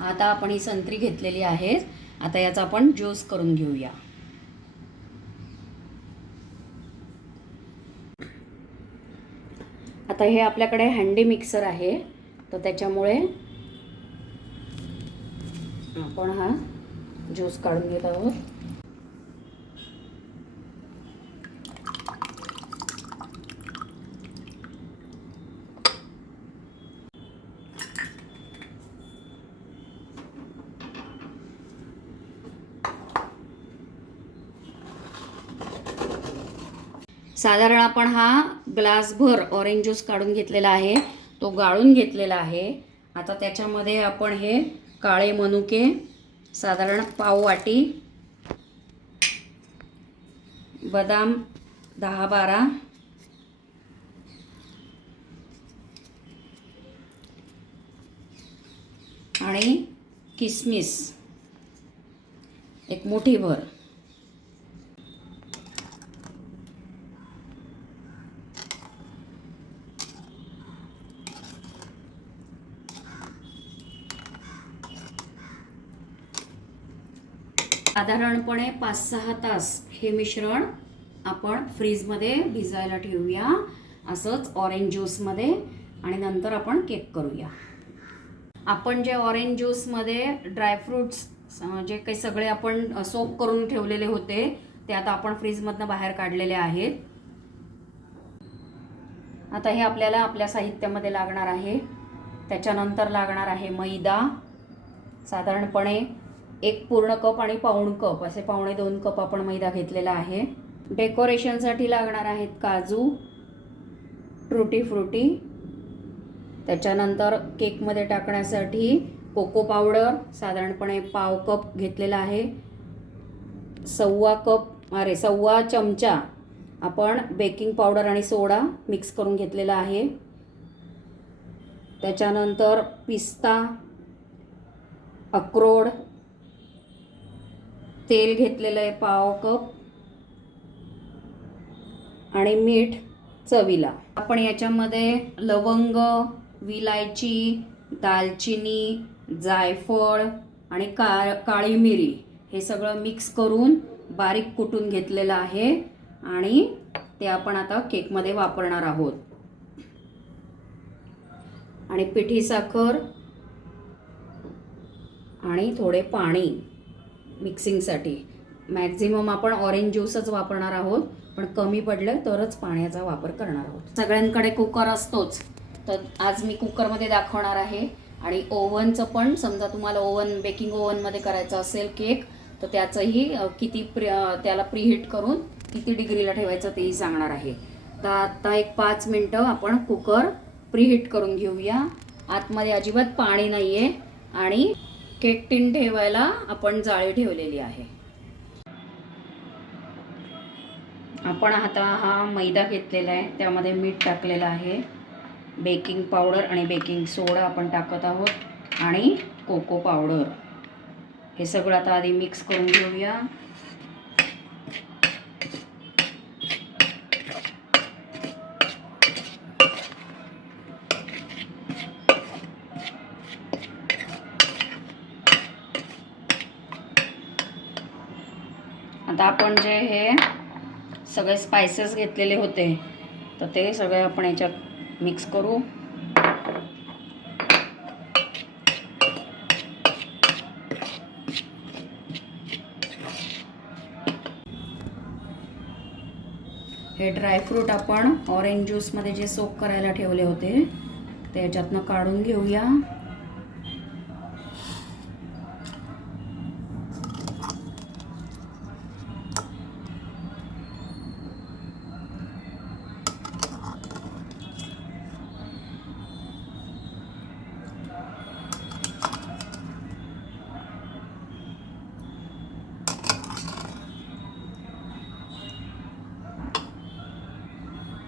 आता आपण ही संत्री घेतलेली आहे. आता याचा आपण ज्यूस करून घेऊया. आता हे आपल्याकडे हँडी मिक्सर आहे, तर त्याच्यामुळे आपण हा ज्यूस काढून घेत आहोत. साधारण आपण हा ग्लासभर ऑरेंज ज्यूस काढून घेतलेला आहे, तो गाळून घेतलेला आहे. आता त्याच्यामध्ये आपण हे काळे मनुके साधारण पाव वाटी, बदाम 10-12, आणि किसमिस एक मुठीभर, साधारणपणे 5-6 तास हे मिश्रण आपण फ्रीजमध्ये भिजायला ठेवूया, असंच ऑरेंज ज्यूसमध्ये, आणि नंतर आपण केक करूया. आपण जे ऑरेंज ज्यूसमध्ये ड्रायफ्रूट्स जे काही सगळे आपण सोक करून ठेवलेले होते ते आता आपण फ्रीजमधनं बाहेर काढलेले आहेत. आता हे आपल्याला आपल्या साहित्यामध्ये लागणार आहे. त्याच्यानंतर लागणार आहे मैदा, साधारणपणे 1 पूर्ण कप आणि पाऊण कप असे 1.25-2 कप आपण मैदा घेतलेला आहे. डेकोरेशनसाठी लागणार आहेत काजू, ट्रुटी फ्रुटी. त्याच्यानंतर केकमध्ये टाकण्यासाठी कोको पावडर साधारणपणे पाव कप घेतलेला आहे. 1.25 चमचा आपण बेकिंग पावडर आणि सोडा मिक्स करून घेतलेला आहे. त्याच्यानंतर पिस्ता, अक्रोड, तेल घेतलेलं आहे पाव कप, आणि मीठ चवीला. आपण याच्यामध्ये लवंग, विलायची, दालचिनी, जायफळ आणि काळी मिरी हे सगळं मिक्स करून बारीक कुटून घेतलेलं आहे, आणि ते आपण आता केकमध्ये वापरणार आहोत. आणि पिठी साखर आणि थोडे पाणी मिक्सिंगसाठी. मॅक्झिमम आपण ऑरेंज ज्यूसच वापरणार आहोत, पण कमी पडलं तरच पाण्याचा वापर करणार आहोत. सगळ्यांकडे कुकर असतोच, तर आज मी कुकरमध्ये दाखवणार आहे. आणि ओव्हनचं पण, समजा तुम्हाला बेकिंग ओव्हनमध्ये करायचं असेल केक, तर त्याचंही किती त्याला प्रीहीट करून किती डिग्रीला ठेवायचं तेही सांगणार आहे. तर आता एक 5 मिनटं आपण कुकर प्रीहीट करून घेऊया. आतमध्ये अजिबात पाणी नाही आहे, आणि केक टिन ठेवायला आपण जाळी ठेवलेली आहे. आपण आता हा मैदा घेतलेला आहे, त्यामध्ये मीठ टाकलेलं आहे, बेकिंग पावडर आणि बेकिंग सोडा आपण टाकत आहोत, आणि कोको पावडर. हे सगळं आता आधी मिक्स करून घेऊया. आता आपण जे हे सगळे स्पाइसेस घेतलेले होते, तर ते सगळे आपण याच्यात मिक्स करू. हे ड्रायफ्रूट आपण ऑरेंज ज्यूसमध्ये जे सोक करायला ठेवले होते ते याच्यातनं काढून घेऊया.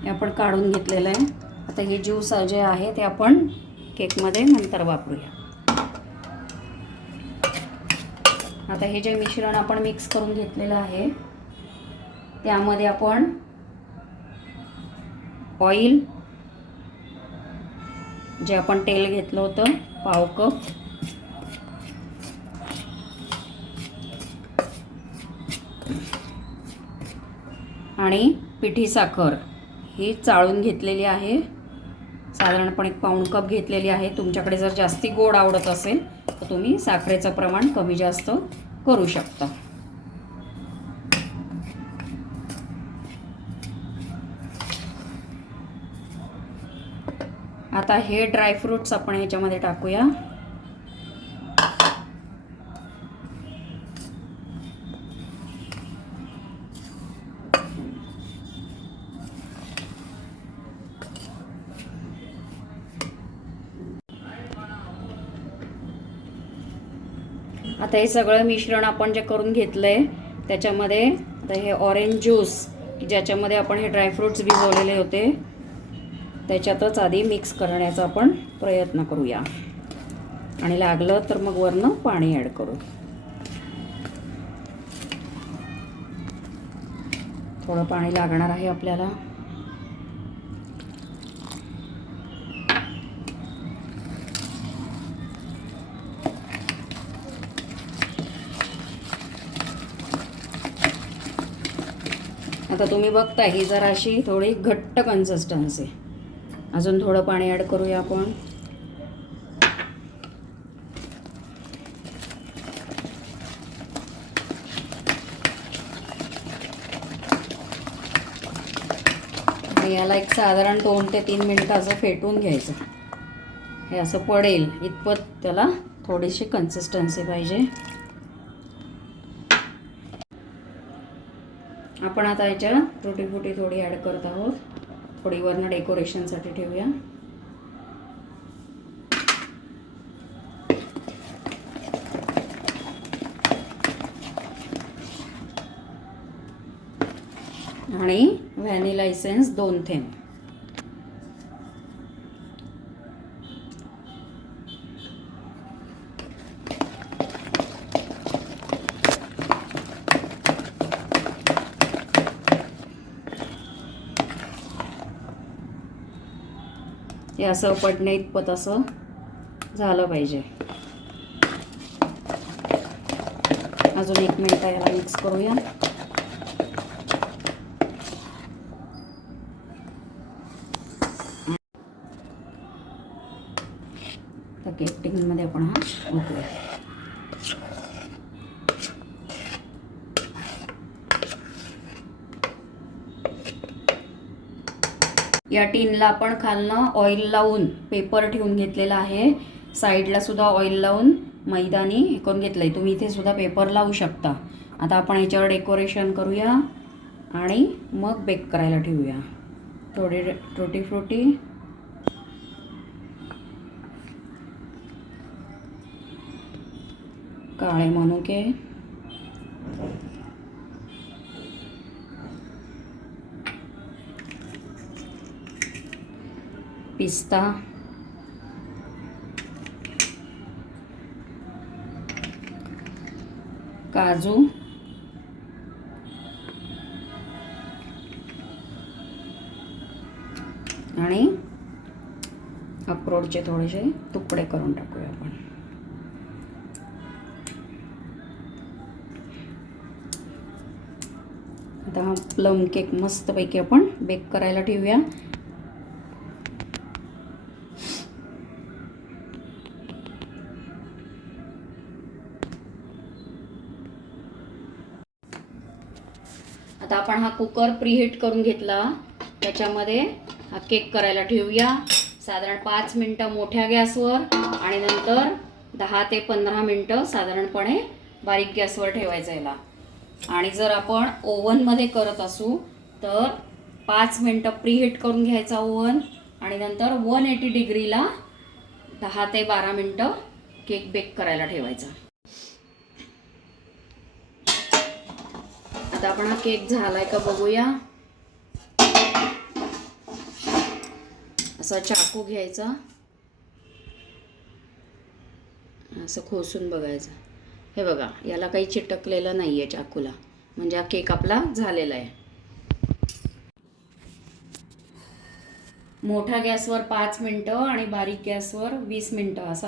हे आपण काढून घेतलेलं आहे. आता हे ज्यूस जे आहे ते आपण केकमध्ये नंतर वापरूया. आता हे जे मिश्रण आपण मिक्स करून घेतलेलं आहे त्यामध्ये आपण ऑइल, जे आपण तेल घेतलं होतं पाव कप, आणि पिठी साखर ही चाळून घेतलेली आहे, साधारणपणे 1 कप घेतलेली आहे. तुमच्याकडे जर जास्ती गोड आवडत असेल तर तुम्ही साखरेचं प्रमाण कमी जास्त करू शकता. आता हे ड्रायफ्रूट्स आपण याच्यामध्ये टाकूया. आता हे सगळं मिश्रण आपण जे करून घेतलंय त्याच्यामध्ये आता हे ऑरेंज ज्यूस ज्याच्यामध्ये आपण हे ड्रायफ्रूट्स भिजवलेले होते त्याच्यातच आधी मिक्स करण्याचा आपण प्रयत्न करूया आणि लागलं तर मग वरनं पाणी ॲड करू. थोडं पाणी लागणार आहे आपल्याला. आता तुम्ही बघता ही जरा अशी थोडी घट्ट कन्सिस्टन्सी. अजून थोडं पाणी ॲड करूया आपण. याला एक साधारण 2 ते 3 मिनिटं असं फेटून घ्यायचं. हे असं पडेल इतपत त्याला थोडीशी कन्सिस्टन्सी पाहिजे. आपण आता याच्यात टुटी फुटी थोडी ॲड करत आहोत. थोडी वरनं डेकोरेशनसाठी ठेवूया. आणि व्हॅनिला एसेन्स 2 थेंब. हे असं पडणे इतपत असं झालं पाहिजे. अजून 1 मिनिट याला मिक्स करूया. तर केक टिनमध्ये आपण हा ओतूया. या टीनला आपण खालनं ऑइल लावून पेपर ठेवून घेतलेला आहे. साईडला सुद्धा ऑइल लावून मैदानी हे करून घेतलं आहे. तुम्ही इथे सुद्धा पेपर लावू शकता. आता आपण ह्याच्यावर डेकोरेशन करूया आणि मग बेक करायला ठेवूया. थोडी टुटी फ्रुटी, काळे मनुके, पिस्ता, काजू आणि अक्रोडचे थोडेसे तुकडे करून टाकूया आपण. आता हा प्लम केक मस्तपैकी आपण बेक करायला ठेवूया. आता आपण हा कुकर प्रीहीट करून घेतला. त्याच्यामध्ये हा केक करायला ठेवूया. साधारण 5 मिनिटं मोठ्या गॅसवर आणि नंतर 10 ते 15 मिनिटं साधारणपणे बारीक गॅसवर ठेवायचं याला. आणि जर आपण ओव्हनमध्ये करत असू तर 5 मिनिटं प्रीहीट करून घ्यायचा ओव्हन आणि नंतर 180 डिग्रीला 10 ते 12 मिनिटं केक बेक करायला ठेवायचा. आता आपण हा केक झालाय का बघूया. असा चाकू घ्यायचा, असं खोसून बघायचं. हे बघा याला काही चिटकलेलं नाही आहे चाकूला, म्हणजे हा केक आपला झालेला आहे. मोठ्या गॅसवर 5 मिनिटं आणि बारीक गॅसवर 20 मिनिटं असा